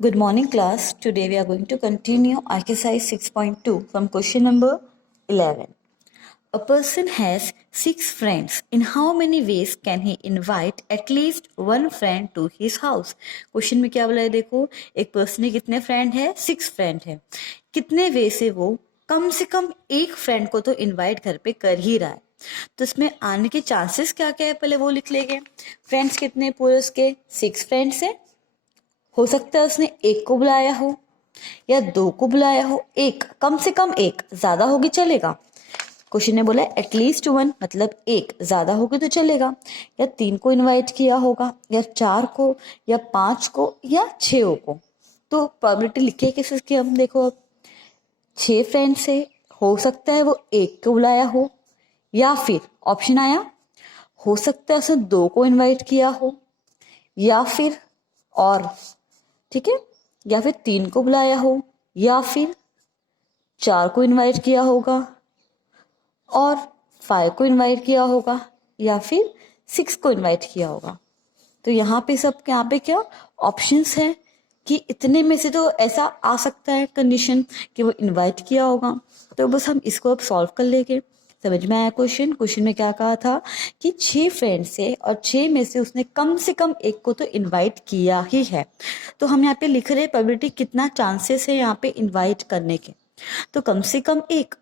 Good morning, class. Today we are going to continue exercise 6.2 from question number 11. A person has 6 friends. In how many ways can he invite at least one friend to his house? Question में क्या बोला है देखो, एक person ने कितने friend है? 6 friend है. कितने वे से वो कम से कम एक फ्रेंड को तो इनवाइट घर पे कर ही रहा है. तो इसमें आने के चांसेस क्या क्या है पहले वो लिख लेंगे. फ्रेंड्स कितने पूरे उसके? 6 फ्रेंड्स है. हो सकता है उसने एक को बुलाया हो या दो को बुलाया हो. एक, कम से कम एक, ज्यादा होगी चलेगा. क्वेश्चन ने बोला एटलीस्ट वन, मतलब एक, ज्यादा होगी तो चलेगा. या 3 को इनवाइट किया होगा या 4 को या 5 को या 6 को. तो प्रोबेबिलिटी लिखे किस की हम देखो. अब 6 फ्रेंड से हो सकता है वो एक को बुलाया हो, या फिर ऑप्शन आया हो सकता है उसने 2 को इनवाइट किया हो, या फिर और ठीक है, या फिर 3 को बुलाया हो, या फिर 4 को इनवाइट किया होगा, और 5 को इनवाइट किया होगा, या फिर 6 को इनवाइट किया होगा. तो यहाँ पे सब यहाँ पे क्या ऑप्शंस है कि इतने में से तो ऐसा आ सकता है कंडीशन कि वो इनवाइट किया होगा. तो बस हम इसको अब सॉल्व कर लेंगे. समझ में आया क्वेश्चन? क्वेश्चन में क्या कहा था कि 6 फ्रेंड से और 6 में से उसने कम से कम एक को तो इनवाइट किया ही है. तो हम यहाँ पे लिख रहे हैं प्रोबेबिलिटी कितना चांसेस है यहाँ पे इनवाइट करने के. तो कम से कम एक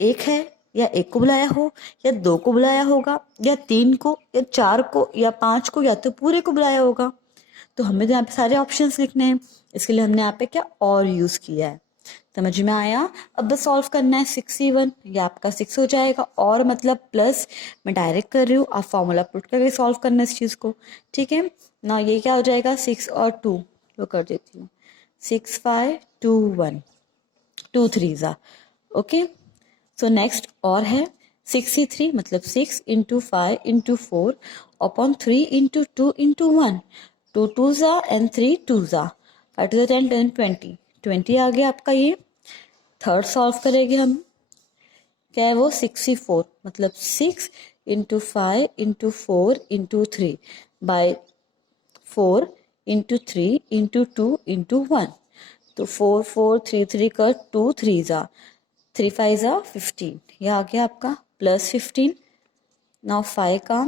है, या एक को बुलाया हो या 2 को बुलाया होगा या 3 को या 4 को या 5 को या तो पूरे को बुलाया होगा. तो हमें तो यहाँ पे सारे ऑप्शंस लिखने हैं. इसके लिए हमने यहाँ पे क्या और यूज किया है. समझ में आया? अब बस सॉल्व करना है. 61 ये आपका 6 हो जाएगा, और मतलब प्लस मैं डायरेक्ट कर रही हूँ, आप फॉर्मूला पुट करके सॉल्व करना इस चीज को. ठीक है ना? ये क्या हो जाएगा 6 और 2 तो कर देती हूँ. 6 5 2 1 2 3 जा. ओके, सो नेक्स्ट और है 63, मतलब 6 into 5 into 4 upon 3 into 2 into 1. 2 2 जा एंड 3 2 जा. 5 टू 10 10 20 20 आ गया आपका. ये थर्ड सॉल्व करेंगे हम. क्या है वो? 64, मतलब 6 into 5 into 4 into 3 by 4 into 3 into 2 into 1. तो 4 4 3 3 कर 2 3 जा 3 5 जा 15. ये आ गया आपका प्लस 15. नाउ 5 का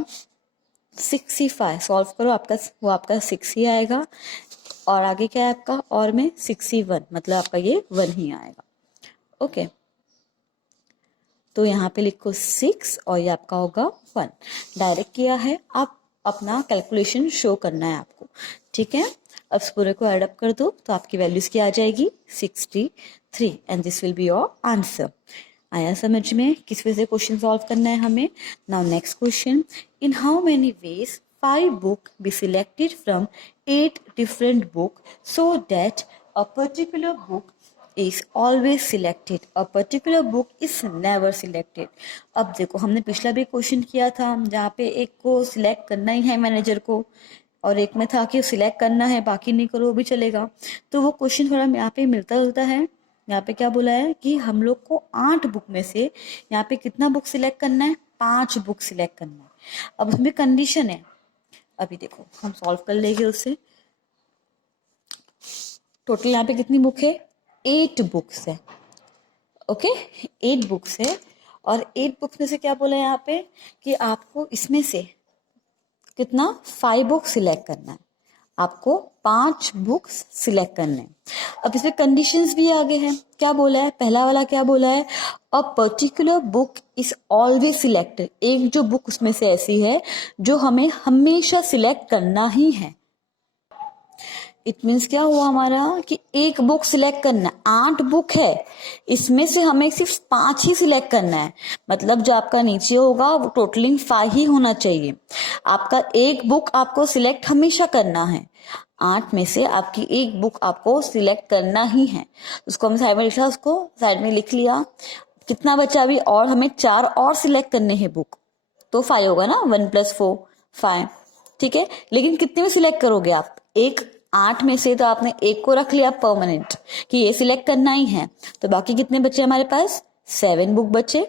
65 सॉल्व करो, आपका वो आपका 6 ही आएगा. और आगे क्या है आपका? और में 61, मतलब आपका ये 1 ही आएगा. ओके, तो यहाँ पे लिखो 6 और ये आपका होगा 1. डायरेक्ट किया है, आप अपना कैलकुलेशन शो करना है आपको. ठीक है, अब इस पूरे को एड अप कर दो तो आपकी वैल्यूज क्या आ जाएगी? 63, and this will be your answer. आया समझ में किस वजह से क्वेश्चन सॉल्व करना है हमें? Now next question. In how many ways 5 book be selected from 8 different book so that a particular book is always selected, a particular book is never selected. अब देखो, हमने पिछला भी क्वेश्चन किया था जहाँ पे एक को सिलेक्ट करना ही है मैनेजर को, और एक में था कि सिलेक्ट करना है बाकी नहीं करो वो भी चलेगा. तो वो क्वेश्चन थोड़ा यहाँ पे मिलता जुलता है. यहाँ पे क्या बोला है कि हम लोग को 8 बुक में से यहाँ पे कितना बुक सिलेक्ट करना है? 5 बुक सिलेक्ट करना है. अब उसमें कंडीशन है, अभी देखो हम सॉल्व कर लेंगे उससे. टोटल यहाँ पे कितनी बुक है? 8 बुक्स है. ओके, 8 बुक्स है, और 8 बुक्स में से क्या बोला है यहाँ पे कि आपको इसमें से कितना? 5 बुक सिलेक्ट करना है. आपको 5 बुक्स सिलेक्ट करने हैं. अब इसमें कंडीशंस भी आगे हैं. क्या बोला है? पहला वाला क्या बोला है? A particular book is always selected. एक जो बुक उसमें से ऐसी है जो हमें हमेशा सिलेक्ट करना ही है. इट मीन्स क्या हुआ हमारा कि एक बुक सिलेक्ट करना है. 8 बुक है, इसमें से हमें सिर्फ 5 ही सिलेक्ट करना है. मतलब जो आपका नीचे होगा वो टोटलिंग 5 ही होना चाहिए. आपका एक बुक आपको सिलेक्ट हमेशा करना है. 8 में से आपकी एक बुक आपको सिलेक्ट करना ही है. उसको हम साइड में लिखा, उसको साइड में लिख लिया. कितना बचा अभी? और हमें 4 और सिलेक्ट करने हैं बुक, तो 5 होगा ना. 1 + 4 5. ठीक है, लेकिन कितने में सिलेक्ट करोगे आप? एक 8 में से तो आपने एक को रख लिया परमानेंट कि ये सिलेक्ट करना ही है. तो बाकी कितने बचे हमारे पास? 7 बुक बचे.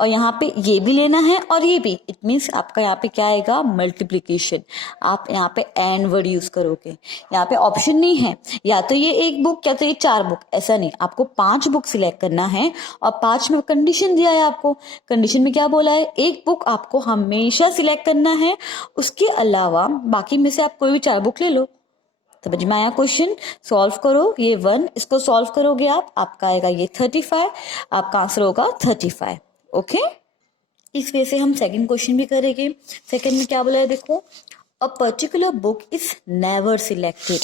और यहाँ पे ये भी लेना है और ये भी, इट मीन्स आपका यहाँ पे क्या आएगा, मल्टीप्लीकेशन। आप यहाँ पे एंड वर्ड यूज करोगे। यहाँ पे ऑप्शन नहीं है या तो ये एक बुक या तो ये 4 बुक, ऐसा नहीं, आपको 5 बुक सिलेक्ट करना है और 5 में कंडीशन दिया है आपको। कंडीशन में क्या बोला है, एक बुक आपको हमेशा सिलेक्ट करना है, उसके अलावा बाकी में से आप कोई भी 4 बुक ले लो। समझ में आया क्वेश्चन? सॉल्व करो ये 1, इसको सॉल्व करोगे आप, आपका आएगा ये 35, आपका आंसर होगा 35। ओके, इस वे से हम सेकंड क्वेश्चन भी करेंगे। सेकंड में क्या बोला है देखो, a particular book is never selected.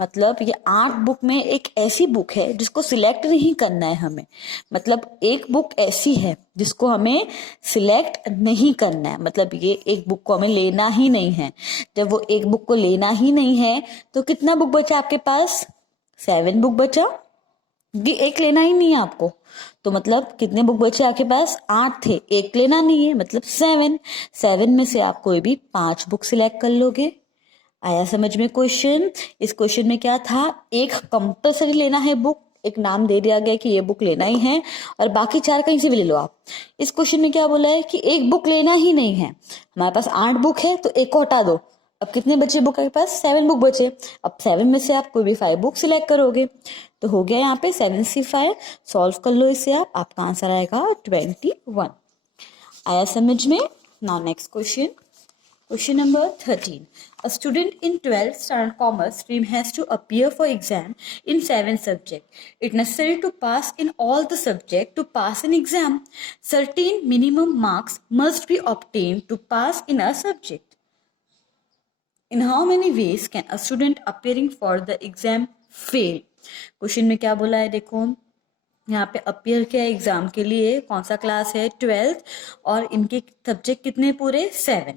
मतलब ये 8 बुक में एक ऐसी बुक है जिसको सिलेक्ट नहीं करना है हमें। मतलब एक बुक ऐसी है जिसको हमें सिलेक्ट नहीं करना है, मतलब ये एक बुक को हमें लेना ही नहीं है। जब वो एक बुक को लेना ही नहीं है तो कितना बुक बचा आपके पास, 7 बुक बचा। ये एक लेना ही नहीं है आपको, तो मतलब कितने बुक बचे आपके पास, 8 थे, एक लेना नहीं है मतलब 7 में से आप कोई भी 5 बुक सिलेक्ट कर लोगे। आया समझ में क्वेश्चन? इस क्वेश्चन में क्या था, एक कंपल्सरी लेना है बुक, एक नाम दे दिया गया कि ये बुक लेना ही है और बाकी 4 कहीं से भी ले लो आप। इस क्वेश्चन में क्या बोला है कि एक बुक लेना ही नहीं है। हमारे पास 8 बुक है तो एक को हटा दो। अब कितने बचे बुक आपके पास, 7 बुक बचे। अब 7 में से आप कोई भी 5 बुक सिलेक्ट करोगे तो हो गया यहाँ पे 7C5। सॉल्व कर लो इसे आप, आपका आंसर आएगा 21। आया समझ में? Now next question, question number 13. A student in 12th standard commerce stream has to appear for exam in 7 subjects. It necessary to pass in all the subjects to pass an exam. Certain minimum marks must be obtained to pass in a subject. In how many ways can a student appearing for the exam fail? Question में क्या बोला है देखो, यहाँ पे appear किया exam के लिए, कौन सा क्लास है, 12th, और इनके सब्जेक्ट कितने पूरे, 7।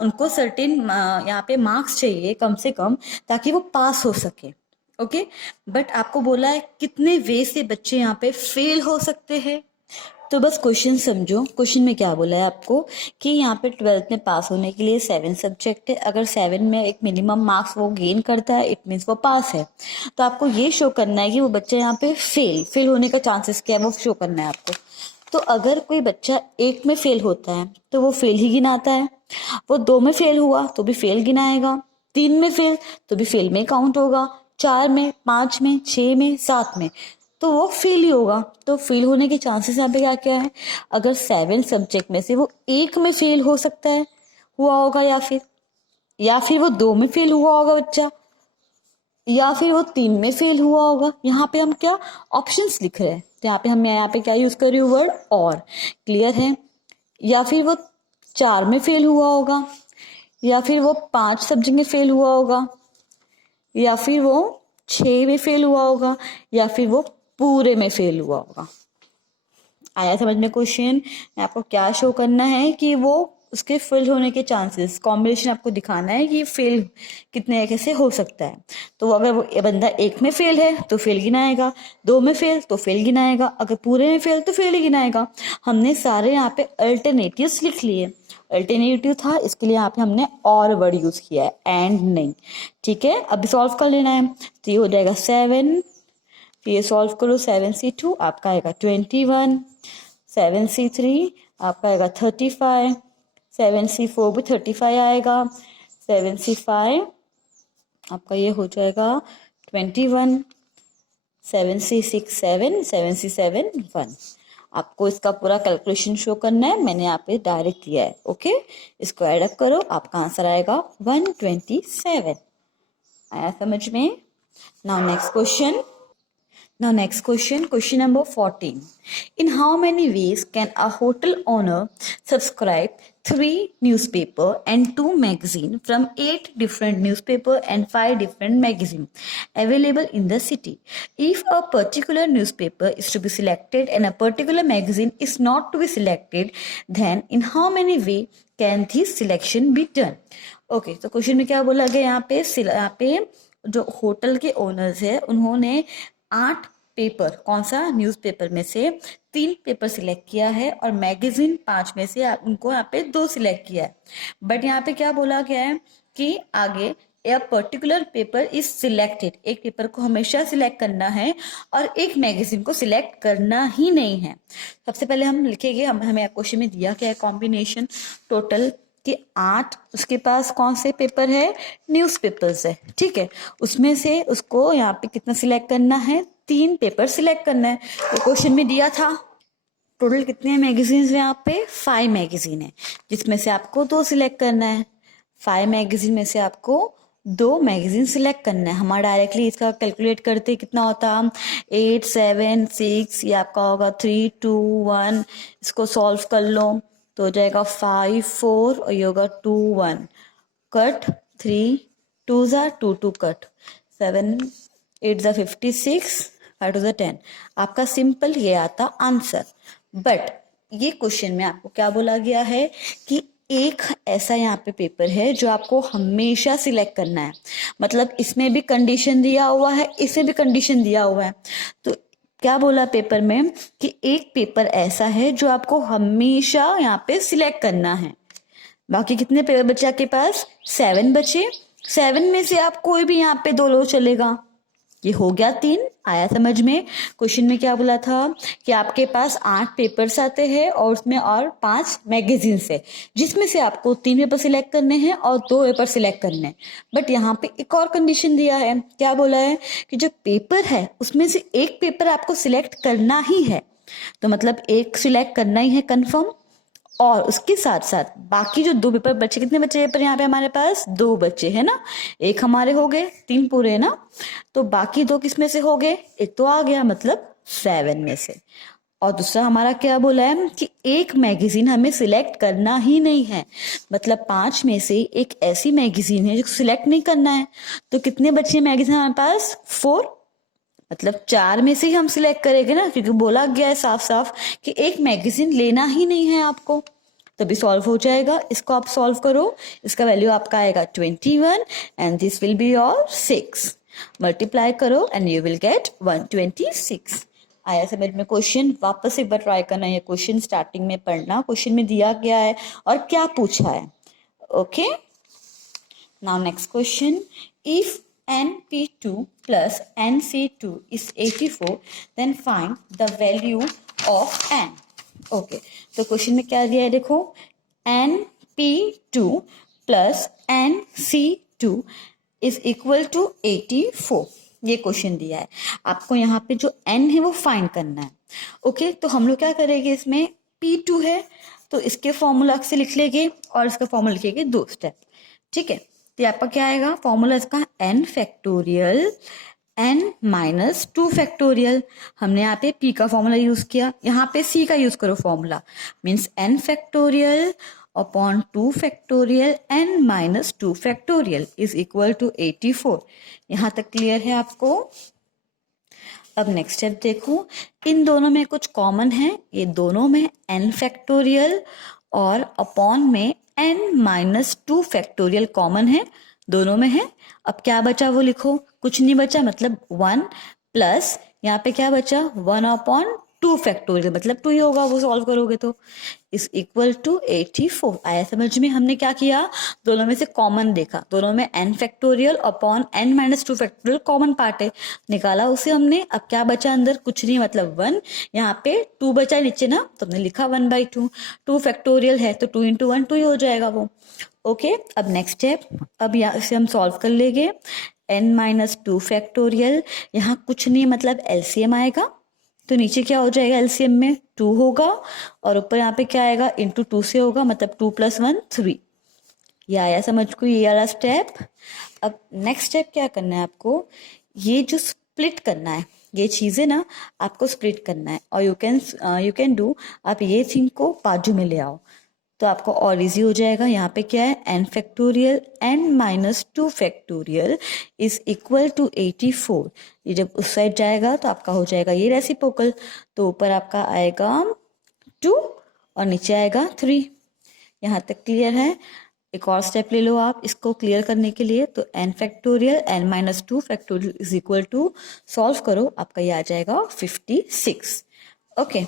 उनको सर्टेन यहाँ पे मार्क्स चाहिए कम से कम ताकि वो पास हो सके। ओके, बट आपको बोला है कितने वे से बच्चे यहाँ पे फेल हो सकते हैं। तो बस क्वेश्चन समझो, क्वेश्चन में क्या बोला है आपको कि यहाँ पे 12th में पास होने के लिए 7 सब्जेक्ट है। अगर 7 में एक मिनिमम मार्क्स वो गेन करता है, इट मीन्स वो पास है। तो आपको ये शो करना है कि वो बच्चा यहाँ पे फेल होने का चांसेस क्या है, वो शो करना है आपको। तो अगर कोई बच्चा 1 में फेल होता है तो वो फेल ही गिनाता है, वो 2 में फेल हुआ तो भी फेल गिनाएगा, 3 में फेल तो भी फेल में काउंट होगा, 4 में, 5 में, 6 में, 7 में, तो वो फेल ही होगा। तो फेल होने के चांसेस यहाँ पे क्या क्या है, अगर 7 सब्जेक्ट में से वो 1 में फेल हो सकता है, हुआ होगा, या फिर वो 2 में फेल हुआ होगा बच्चा, या फिर वो 3 में फेल हुआ होगा। यहाँ पे हम क्या ऑप्शंस लिख रहे हैं, तो यहाँ पे हम यहाँ पे क्या यूज कर रही हूँ, वर्ड और। क्लियर है? या फिर वो 4 में फेल हुआ होगा, या फिर वो 5 सब्जेक्ट में फेल हुआ होगा, या फिर वो 6 में फेल हुआ होगा, या फिर वो पूरे में फेल हुआ होगा। आया समझ में क्वेश्चन? आपको क्या शो करना है कि वो उसके फेल होने के चांसेस, कॉम्बिनेशन आपको दिखाना है कि फेल कितने कैसे हो सकता है। तो अगर वो बंदा 1 में फेल है तो फेल गिनाएगा, 2 में फेल तो फेल गिनाएगा, अगर पूरे में फेल तो फेल ही गिनाएगा। हमने सारे यहाँ पे अल्टरनेटिव्स लिख लिए, अल्टरनेटिव था इसके लिए यहाँ पे हमने और वर्ड यूज किया है, एंड नहीं। ठीक है, अभी सॉल्व कर लेना है। तो ये हो जाएगा 7, तो ये सॉल्व करो, 7C2 आपका आएगा 21, 7C3 आपका आएगा 35, 7C4 भी 35 आएगा, 7C5 आपका ये हो जाएगा 21, 7C6 7, 7C7 1। आपको इसका पूरा कैलकुलेशन शो करना है, मैंने यहाँ पे डायरेक्ट दिया है। ओके, इसको ऐड अप करो, आपका आंसर आएगा 127। आया समझ में? Now next question, question number 14. In how many ways can a hotel owner subscribe 3 newspaper and 2 magazine from 8 different newspaper and 5 different magazine available in the city? If a particular newspaper is to be selected and a particular magazine is not to be selected, then in how many way can this selection be done? Okay, तो question में क्या बोला गया यहाँ पे जो hotel के owners है उन्होंने 8 पेपर, कौन सा, न्यूज़पेपर में से 3 पेपर सिलेक्ट किया है और मैगजीन 5 में से उनको यहाँ पे 2 सिलेक्ट किया है। बट यहाँ पे क्या बोला गया है कि आगे a particular paper is selected, एक पेपर को हमेशा सिलेक्ट करना है और एक मैगजीन को सिलेक्ट करना ही नहीं है। सबसे पहले हम लिखेंगे, हमें क्वेश्चन में दिया क्या है, कॉम्बिनेशन टोटल कि 8 उसके पास कौन से पेपर है, न्यूज़पेपर्स है, ठीक है। उसमें से उसको यहाँ पे कितना सिलेक्ट करना है, 3 पेपर सिलेक्ट करना है। तो क्वेश्चन में दिया था टोटल कितने मैगजीन्स हैं यहाँ पे, 5 मैगजीन है, जिसमें से आपको 2 सिलेक्ट करना है। 5 मैगजीन में से आपको 2 मैगजीन सिलेक्ट करना है। हमारा डायरेक्टली इसका कैलकुलेट करते कितना होता, 8 7 6, ये आपका होगा 3 2 1, इसको सॉल्व कर लो तो हो जाएगा 5 4 और ये होगा 2 1, कट 3 2 ज़ा 2 2 कट 7 8 ज़ा 56 5 2 ज़ा 10, आपका सिंपल ये आता आंसर। बट ये क्वेश्चन में आपको क्या बोला गया है कि एक ऐसा यहाँ पे पेपर है जो आपको हमेशा सिलेक्ट करना है, मतलब इसमें भी कंडीशन दिया हुआ है, इसमें भी कंडीशन दिया हुआ है। तो क्या बोला पेपर में कि एक पेपर ऐसा है जो आपको हमेशा यहाँ पे सिलेक्ट करना है। बाकी कितने पेपर बचे आपके पास, 7 बचे। 7 में से आप कोई भी यहाँ पे 2 लो चलेगा, ये हो गया 3। आया समझ में। क्वेश्चन में क्या बोला था कि आपके पास 8 पेपर्स आते हैं और उसमें और 5 मैगजीन्स है, जिसमें से आपको 3 पेपर सिलेक्ट करने हैं और 2 पेपर सिलेक्ट करने हैं। बट यहाँ पे एक और कंडीशन दिया है, क्या बोला है कि जो पेपर है उसमें से एक पेपर आपको सिलेक्ट करना ही है, तो मतलब एक सिलेक्ट करना ही है कंफर्म, और उसके साथ साथ बाकी जो 2 पेपर बचे, कितने बचे पेपर यहाँ पे हमारे पास, 2 बचे है ना, एक हमारे हो गए, 3 पूरे है ना, तो बाकी 2 किस में से हो गए, एक तो आ गया मतलब 7 में से। और दूसरा हमारा क्या बोला है कि एक मैगजीन हमें सिलेक्ट करना ही नहीं है, मतलब 5 में से एक ऐसी मैगजीन है जो सिलेक्ट नहीं करना है। तो कितने बचे मैगजीन हमारे पास, 4, मतलब 4 में से ही हम सिलेक्ट करेंगे ना, क्योंकि बोला गया है साफ साफ कि एक मैगजीन लेना ही नहीं है आपको, तभी सॉल्व हो जाएगा। इसको आप सॉल्व करो, इसका वैल्यू आपका आएगा 21 and this will be your 6। Multiply करो एंड यू विल गेट 126। आया समझ में क्वेश्चन। वापस एक बार ट्राई करना, ये क्वेश्चन स्टार्टिंग में पढ़ना, क्वेश्चन में दिया गया है और क्या पूछा है। Okay, now next question, if np2 plus nc2 is 84 then find the value of n। Okay, तो क्वेश्चन में क्या दिया है देखो, np2 plus nc2 is equal to 84, ये क्वेश्चन दिया है आपको। यहाँ पे जो n है वो फाइंड करना है। ओके, तो हम लोग क्या करेंगे, इसमें p2 है तो इसके फॉर्मूला से लिख लेंगे और इसका फॉर्मूला लिखेंगे 2 स्टेप, ठीक है। तो आपका क्या आएगा फॉर्मूला इसका, n factorial n minus 2 factorial. हमने यहाँ पे p का फॉर्मूला यूज किया, यहाँ पे c का यूज करो formula, means n factorial upon 2 factorial n minus 2 factorial is equal to 84। यहाँ तक क्लियर है आपको। अब नेक्स्ट स्टेप देखो, इन दोनों में कुछ कॉमन है, ये दोनों में n फैक्टोरियल और अपॉन में n माइनस 2 फैक्टोरियल कॉमन है, दोनों में है। अब क्या बचा वो लिखो, कुछ नहीं बचा, मतलब 1 प्लस यहाँ पे क्या बचा 1 अपॉन 2 फैक्टोरियल, मतलब 2 ही होगा, वो सॉल्व करोगे तो इज इक्वल टू 84। आया समझ में। हमने क्या किया, दोनों में से कॉमन देखा, दोनों में n factorial upon n minus 2 factorial common part है, निकाला उसे हमने। अब क्या बचा अंदर, कुछ नहीं, मतलब 1, यहाँ पे 2 बचा नीचे ना, तो हमने लिखा 1/2, 2 फैक्टोरियल है तो 2 इंटू 1 2 ही हो जाएगा वो। ओके, अब नेक्स्ट स्टेप, अब यहाँ से हम सॉल्व कर लेंगे। n माइनस 2 फैक्टोरियल, यहाँ कुछ नहीं मतलब एलसीएम आएगा, तो नीचे क्या हो जाएगा एलसीएम में 2 होगा, और ऊपर यहाँ पे क्या आएगा इंटू 2 से होगा, मतलब 2 + 1 3। ये आया समझ को, ये वाला स्टेप। अब नेक्स्ट स्टेप क्या करना है आपको, ये जो स्प्लिट करना है, ये चीजें ना आपको स्प्लिट करना है, और यू कैन डू, आप ये थिंग को बाजू में ले आओ तो आपको और इजी हो जाएगा। यहाँ पे क्या है, n factorial n minus 2 factorial is equal to 84। ये जब उस साइड जाएगा तो आपका हो जाएगा ये रेसिप्रोकल, तो ऊपर आपका आएगा 2 और नीचे आएगा 3। यहाँ तक क्लियर है। एक और स्टेप ले लो आप इसको क्लियर करने के लिए, तो n factorial n minus 2 factorial is equal to, solve करो, आपका ये आ जाएगा 56। ओके,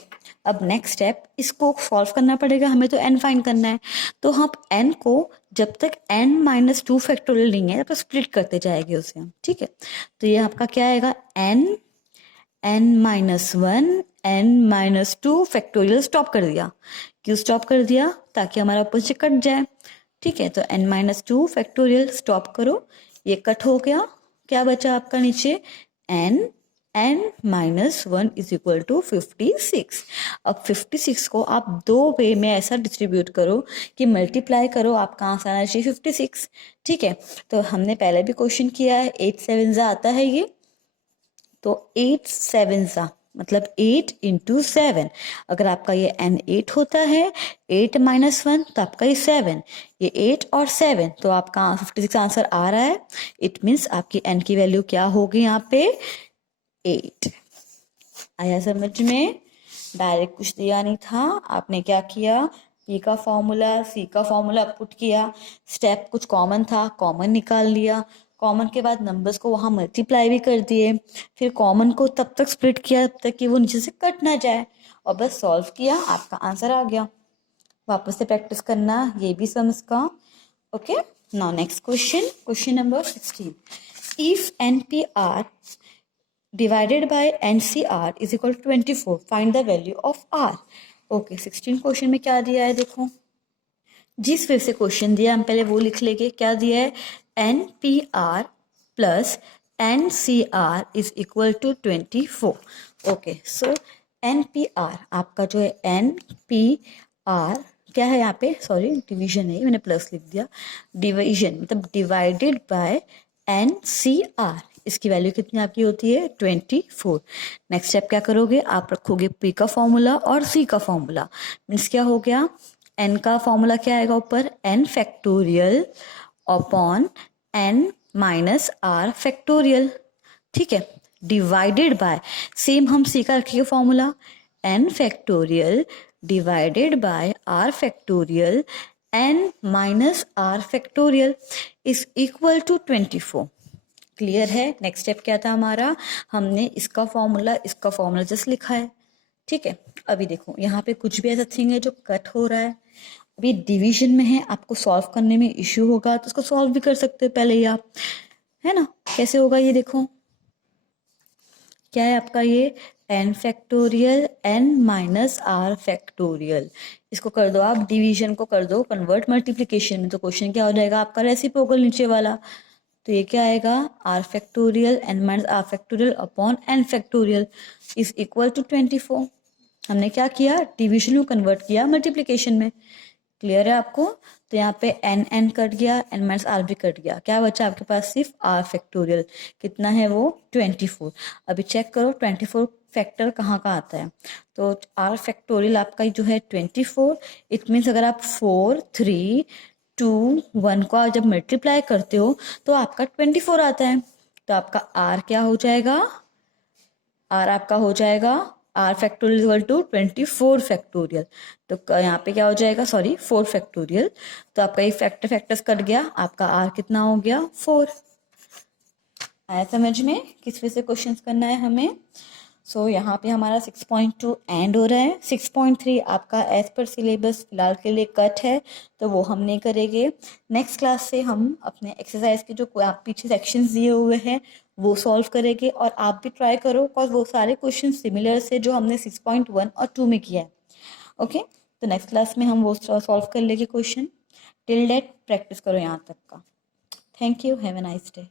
अब नेक्स्ट स्टेप, इसको सॉल्व करना पड़ेगा हमें, तो n फाइंड करना है, तो हम n को जब तक n-2 फैक्टोरियल नहीं है तब तक स्प्लिट करते जाएंगे उसे हम, ठीक है। तो ये आपका क्या आएगा, n-1 n-2 फैक्टोरियल स्टॉप कर दिया। क्यों स्टॉप कर दिया, ताकि हमारा ऊपर से कट जाए, ठीक है। तो n-2 फैक्टोरियल स्टॉप करो, ये कट हो गया, क्या बचा आपका नीचे, n-1 इज इक्वल टू 56। अब 56 को आप दो वे में ऐसा डिस्ट्रीब्यूट करो कि मल्टीप्लाई करो, आपका आंसर आना चाहिए 56, ठीक है। तो हमने पहले भी क्वेश्चन किया है, 8 7 आता है ये, तो 8 7 मतलब 8 इंटू 7। अगर आपका ये n8 होता है, 8-1 तो आपका ये 7, ये 8 और 7, तो आपका 56 आंसर आ रहा है। इट मीन्स आपकी n की वैल्यू क्या होगी यहाँ पे, 8। आया समझ में, डायरेक्ट कुछ दिया नहीं था, आपने क्या किया, p का फॉर्मूला c का फॉर्मूला पुट किया, स्टेप कुछ कॉमन था, कॉमन निकाल लिया, कॉमन के बाद नंबर्स को वहां मल्टीप्लाई भी कर दिए, फिर कॉमन को तब तक स्प्लिट किया तब तक कि वो नीचे से कट ना जाए, और बस सॉल्व किया, आपका आंसर आ गया। वापस से प्रैक्टिस करना ये भी सम्स का। Okay, now next question, question number 16। If NPR divided by NCR is equal to 24, find the value of R। Okay, 16 question में क्या दिया है, देखो जिस वे से क्वेश्चन दिया हम पहले वो लिख लेंगे। क्या दिया है, NPR plus NCR is equal to 24। Okay, so NPR आपका जो है, NPR क्या है यहाँ पे, सॉरी डिवीजन है, मैंने प्लस लिख दिया, डिवीजन मतलब डिवाइडेड बाय NCR, इसकी वैल्यू कितनी आपकी होती है, 24। नेक्स्ट स्टेप क्या करोगे, आप रखोगे P का फॉर्मूला और C का फॉर्मूला, मीन्स क्या हो गया, n का फॉर्मूला क्या आएगा ऊपर, n factorial upon n minus r factorial, ठीक है, डिवाइडेड बाय, सेम हम C का रखेंगे formula, n factorial divided by r factorial n minus r factorial is equal to 24। Clear है। नेक्स्ट स्टेप क्या था हमारा, हमने इसका फॉर्मूला जस्ट लिखा है, ठीक है। अभी देखो यहाँ पे कुछ भी ऐसा थिंग है जो कट हो रहा है, अभी डिवीजन में है, आपको सॉल्व करने में इश्यू होगा तो उसको सॉल्व भी कर सकते हो पहले ही आप, है ना। कैसे होगा ये देखो, क्या है आपका ये, n factorial n minus r factorial, इसको कर दो आप, डिवीजन को कर दो कन्वर्ट मल्टीप्लिकेशन में, तो क्वेश्चन क्या हो जाएगा आपका, रेसिप्रोकल नीचे वाला, तो ये क्या आएगा, r factorial n minus r factorial upon n factorial is equal to 24। हमने क्या किया, डिवीजन को कन्वर्ट किया मल्टीप्लिकेशन में। क्लियर है आपको, तो यहाँ पे n कट गया, n माइनस r भी कट गया, क्या बचा आपके पास, सिर्फ r फैक्टोरियल, कितना है वो, 24। अभी चेक करो 24 फैक्टर कहाँ का आता है, तो r फैक्टोरियल आपका जो है 24, इट मीन्स अगर आप 4 3 2 1 को जब मल्टीप्लाई करते हो तो आपका 24 आता है, तो आपका r क्या हो जाएगा, r आपका हो जाएगा r factorial equal to 24 factorial, तो यहाँ पे क्या हो जाएगा, सॉरी 4 फैक्टोरियल, तो आपका ये फैक्टर्स कट गया, आपका r कितना हो गया, 4। आया समझ में किस वजह से क्वेश्चंस करना है हमें। सो यहाँ पे हमारा 6.2 एंड हो रहा है, 6.3 आपका एज पर सिलेबस फिलहाल के लिए कट है, तो वो हम नहीं करेंगे। नेक्स्ट क्लास से हम अपने एक्सरसाइज के जो आप पीछे सेक्शंस दिए हुए हैं वो सॉल्व करेंगे, और आप भी ट्राई करो बिकॉज वो सारे क्वेश्चन सिमिलर से जो हमने 6.1 और 2 में किया है। ओके, तो नेक्स्ट क्लास में हम वो सॉल्व कर लेंगे क्वेश्चन। टिल डेट प्रैक्टिस करो यहाँ तक का। Thank you, have a nice day.